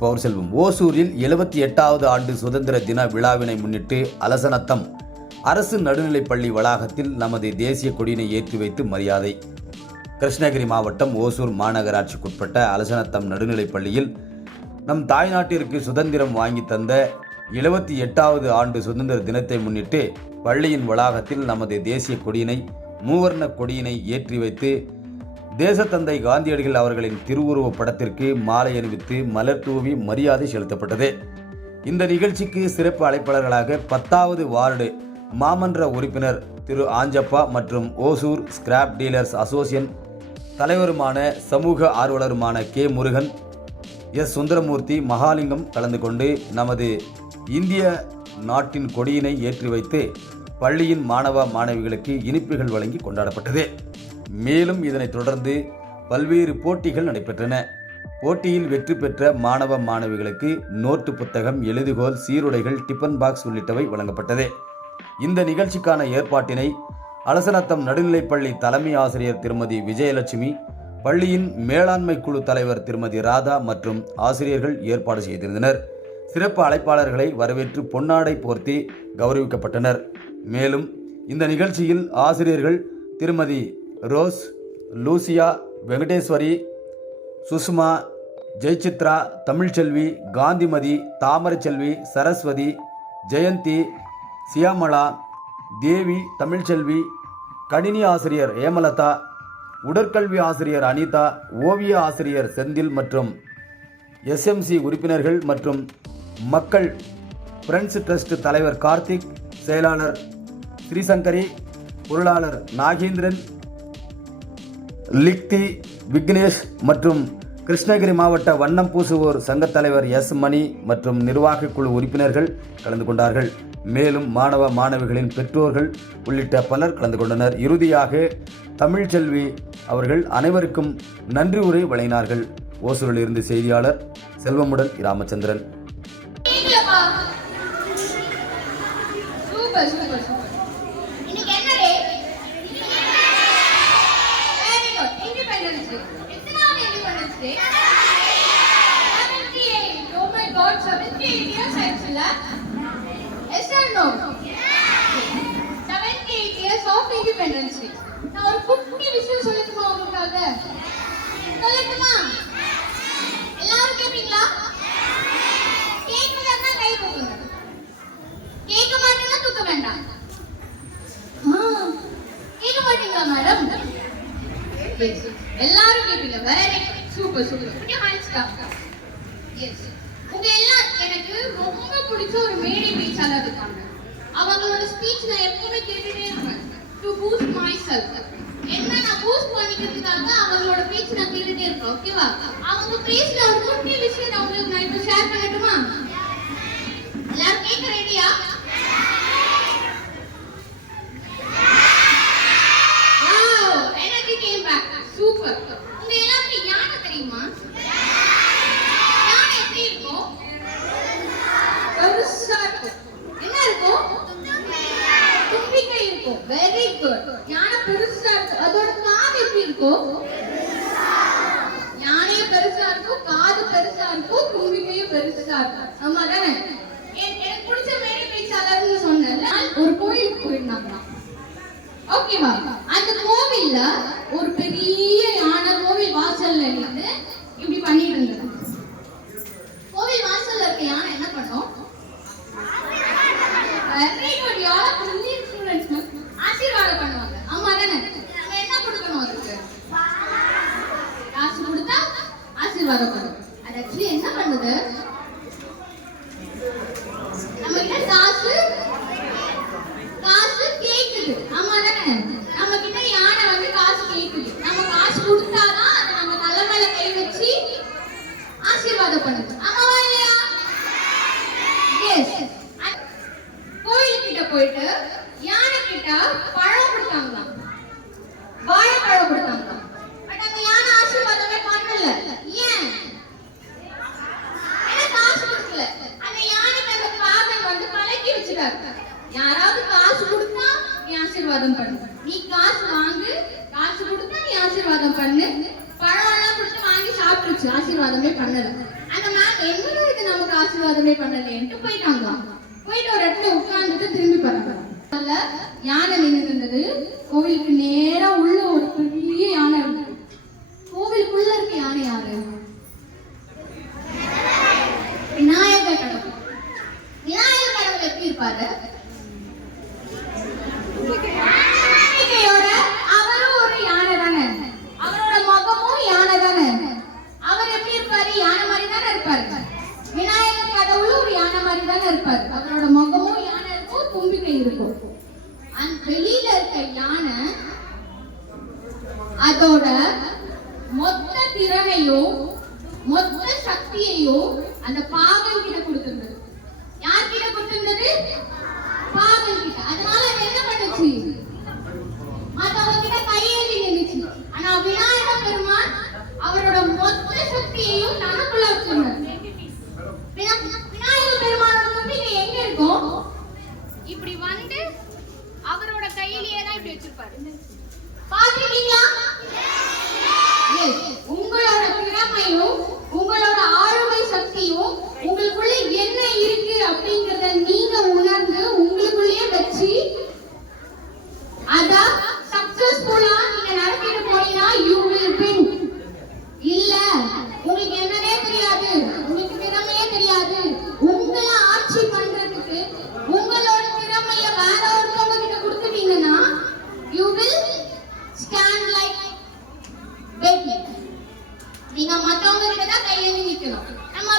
Power செல்வம் ஓசூரில் எழுபத்தி எட்டாவது ஆண்டு சுதந்திர தின விழாவினை முன்னிட்டு அலசனத்தம். அரசு நடுநிலைப்பள்ளி வளாகத்தில் நமது தேசிய கொடியினை ஏற்றி வைத்து மரியாதை. கிருஷ்ணகிரி மாவட்டம் ஓசூர் மாநகராட்சிக்குட்பட்ட அலசனத்தம் நடுநிலைப்பள்ளியில் நம் தாய்நாட்டிற்கு சுதந்திரம் வாங்கி தந்த எழுபத்தி எட்டாவது ஆண்டு சுதந்திர தினத்தை முன்னிட்டு பள்ளியின் வளாகத்தில் நமது தேசிய கொடியினை மூவர்ண கொடியினை ஏற்றி வைத்து தேசத்தந்தை காந்தியடிகள் அவர்களின் திருவுருவப் படத்திற்கு மாலை அணிவித்து மலர் தூவி மரியாதை செலுத்தப்பட்டது. இந்த நிகழ்ச்சிக்கு சிறப்பு அழைப்பாளர்களாக பத்தாவது வார்டு மாமன்ற உறுப்பினர் திரு ஆஞ்சப்பா மற்றும் ஓசூர் ஸ்கிராப் டீலர்ஸ் அசோசியேஷன் தலைவருமான சமூக ஆர்வலருமான கே முருகன் எஸ் சுந்தரமூர்த்தி மகாலிங்கம் கலந்து கொண்டு நமது இந்திய நாட்டின் கொடியினை ஏற்றி வைத்து பள்ளியின் மாணவ மாணவிகளுக்கு இனிப்புகள் வழங்கி கொண்டாடப்பட்டது. மேலும் இதனைத் தொடர்ந்து பல்வேறு போட்டிகள் நடைபெற்றன. போட்டியில் வெற்றி பெற்ற மாணவ மாணவிகளுக்கு நோட்டு புத்தகம் எழுதுகோல் சீருடைகள் டிபன் பாக்ஸ் உள்ளிட்டவை வழங்கப்பட்டது. இந்த நிகழ்ச்சிக்கான ஏற்பாட்டினை அலசனத்தம் நடுநிலைப்பள்ளி தலைமை ஆசிரியர் திருமதி விஜயலட்சுமி பள்ளியின் மேலாண்மை குழு தலைவர் திருமதி ராதா மற்றும் ஆசிரியர்கள் ஏற்பாடு செய்திருந்தனர். சிறப்பு அழைப்பாளர்களை வரவேற்று பொன்னாடை போர்த்தி கௌரவிக்கப்பட்டனர். மேலும் இந்த நிகழ்ச்சியில் ஆசிரியர்கள் திருமதி ரோஸ் லூசியா வெங்கடேஸ்வரி சுஷ்மா ஜெயசித்ரா தமிழ்ச்செல்வி காந்திமதி தாமரைச்செல்வி சரஸ்வதி ஜெயந்தி சியாமலா தேவி தமிழ்ச்செல்வி கணினி ஆசிரியர் ஏமலதா உடற்கல்வி ஆசிரியர் அனிதா ஓவிய ஆசிரியர் செந்தில் மற்றும் எஸ்எம்சி உறுப்பினர்கள் மற்றும் மக்கள் ஃப்ரெண்ட்ஸ் ட்ரஸ்ட் தலைவர் கார்த்திக் செயலாளர் ஸ்ரீசங்கரி பொருளாளர் நாகேந்திரன் லிக்தி விக்னேஷ் மற்றும் கிருஷ்ணகிரி மாவட்ட வண்ணம் பூசுவோர் சங்கத் தலைவர் எஸ் மணி மற்றும் நிர்வாகக் குழு உறுப்பினர்கள் கலந்து கொண்டார்கள். மேலும் மாணவ மாணவிகளின் பெற்றோர்கள் உள்ளிட்ட பலர் கலந்து கொண்டனர். இறுதியாக தமிழ்ச்செல்வி அவர்கள் அனைவருக்கும் நன்றி உரை வழங்கினார்கள். ஓசூரில் இருந்து செய்தியாளர் செல்வமுடன் ராமச்சந்திரன் சூப்பர் சூப்பர் சூப்பர் இன்னைக்கு என்ன day very good independence day எத்தனாவது independence day oh my God 78 years yes or no 78 years of independence day நான் ஒரு குட்டி விஷயம் சொல்லட்டுமா உங்களுக்காக சொல்லட்டுமா எல்லாரும் கேப்பீங்களா எல்லாரும் கேப்பீங்க very super super put your hands up yes உங்க எல்லாம் எனக்கு ரொம்ப பிடிச்ச ஒரு மேடை பேச்சாளர் இருக்காங்க. அவங்களோட ஸ்பீச் நான் எப்பவுமே கேட்டுட்டே இருப்பேன். டு பூஸ்ட் மை செல்ஃப் என்ன நான் பூஸ்ட் பண்ணிக்கிறதுக்காக அவங்களோட பேச்சு நான் கேட்டுட்டே இருப்பேன். ஓகேவா அவங்க பேசுற ஒரு குட்டி விஷயம் நான் உங்களுக்கு நான் இப்போ ஷேர் பண்ணட்டுமா? எல்லாரும் கேட்க ரெடியா wow energy came back super உங்க எல்லாருக்கும் யானை தெரியுமா யானை எப்படி இருக்கும் பெருசா இருக்கும் என்ன இருக்கும் தும்பிக்கை இருக்கும் வெரி குட் யானை பெருசா இருக்கும் அதோட காது எப்படி இருக்கும். யானையும் பெருசா இருக்கும் காது பெருசா இருக்கும் தும்பிக்கையும் பெருசா இருக்கும். ஆமா தானே எனக்கு பிடிச்ச மேடை பேச்சாளர்னு சொன்னேன் ஒரு கோயிலுக்கு போயிருந்தாங்க ஓகேவா அந்த கோவில்ல ஒரு பெரிய யானை கோவில் வாசல்ல நின்று இப்படி பண்ணிட்டு இருந்தது கோவில் வாசல்ல இருக்க யானை என்ன பண்ணும் வெரி குட் யார புள்ளி ஸ்டூடண்ட்ஸ் ஆசீர்வாதம் பண்ணுவாங்க ஆமா தானே நம்ம என்ன கொடுக்கணும் அதுக்கு காசு கொடுத்தா ஆசீர்வாதம் பண்ணும் அது ஆக்சுவலி என்ன பண்ணுது நம்ம கிட்ட காசு காசு கேக்குது ஆமா தானே நம்ம கிட்ட யானை வந்து காசு கேக்குது நம்ம காசு கொடுத்தாதான் அது நம்ம தலை மேல கை வச்சு ஆசீர்வாதம் பண்ணுது ஆமாவா இல்லையா எஸ் கோயிலுக்கிட்ட போயிட்டு யானை கிட்ட பழம் கொடுத்தாங்களாம் வாழைப்பழம் கொடுத்தாங்களாம் பட் அந்த யானை ஆசீர்வாதமே பண்ணல ஏன் ஏன்னா காசு கொடுக்கல அந்த யானைக்கு அந்த பாகன் வந்து பழக்கி வச்சுட்டாரு யாராவது காசு கொடுத்து ஆசீர்வாதம் பண்ணு நீ காசு வாங்கு காசு கொடுத்தா நீ ஆசீர்வாதம் பண்ணு பழம் எல்லாம் கொடுத்து வாங்கி சாப்பிட்டுருச்சு ஆசீர்வாதமே பண்ணல அந்த மேம் என்னடா நமக்கு ஆசீர்வாதமே பண்ணலேன்ட்டு போயிட்டாங்க போயிட்டு ஒரு இடத்துல உட்கார்ந்துட்டு திரும்பி போறாங்க அதுல யானை நின்று இருந்தது. கோவிலுக்கு நேரா உள்ள ஒரு பெரிய யானை இருந்தது கோவிலுக்குள்ள இருக்க யானை யாரு? விநாயகர் கடவுள். விநாயகர் கடவுள் எப்படி இருப்பாரு விநாயகையோட அவரும் ஒரு யானை தானே அவரோட முகமும் யானை தானே அவர் எப்படி இருப்பாரு யானை மாதிரி தானே இருப்பாரு விநாயகர் கடவுளும் ஒரு யானை மாதிரி தானே அவரோட முகமும் யானை இருக்கும் தும்பிக்கை இருக்கும் வெளியில இருக்க யானை அதோட மொத்த திறமையும் மொத்த சக்தியையும் அந்த பாகன் கிட்ட கொடுத்திருந்தது. யார் கிட்ட கொடுத்திருந்தது? பாகன் கிட்ட. அதனால அது என்ன பண்ணுச்சு? மத்தவங்க கிட்ட கையேந்தி நின்றுச்சு ஆனா விநாயகர் பெருமான் அவரோட மொத்த சக்தியையும் தனக்குள்ள வச்சிருந்தார் வினா- விநாயகர் பெருமானோட நம்பிக்கை எங்க இருக்கும் இப்படி வந்து அவரோட கையிலேயே தான் இப்படி வச்சிருப்பாரு? பாத்துருக்கீங்களா? உங்களோட திறமையும் நீங்க மத்தவங்க கிட்ட தான் கையேந்தி நிக்கணும் நம்ம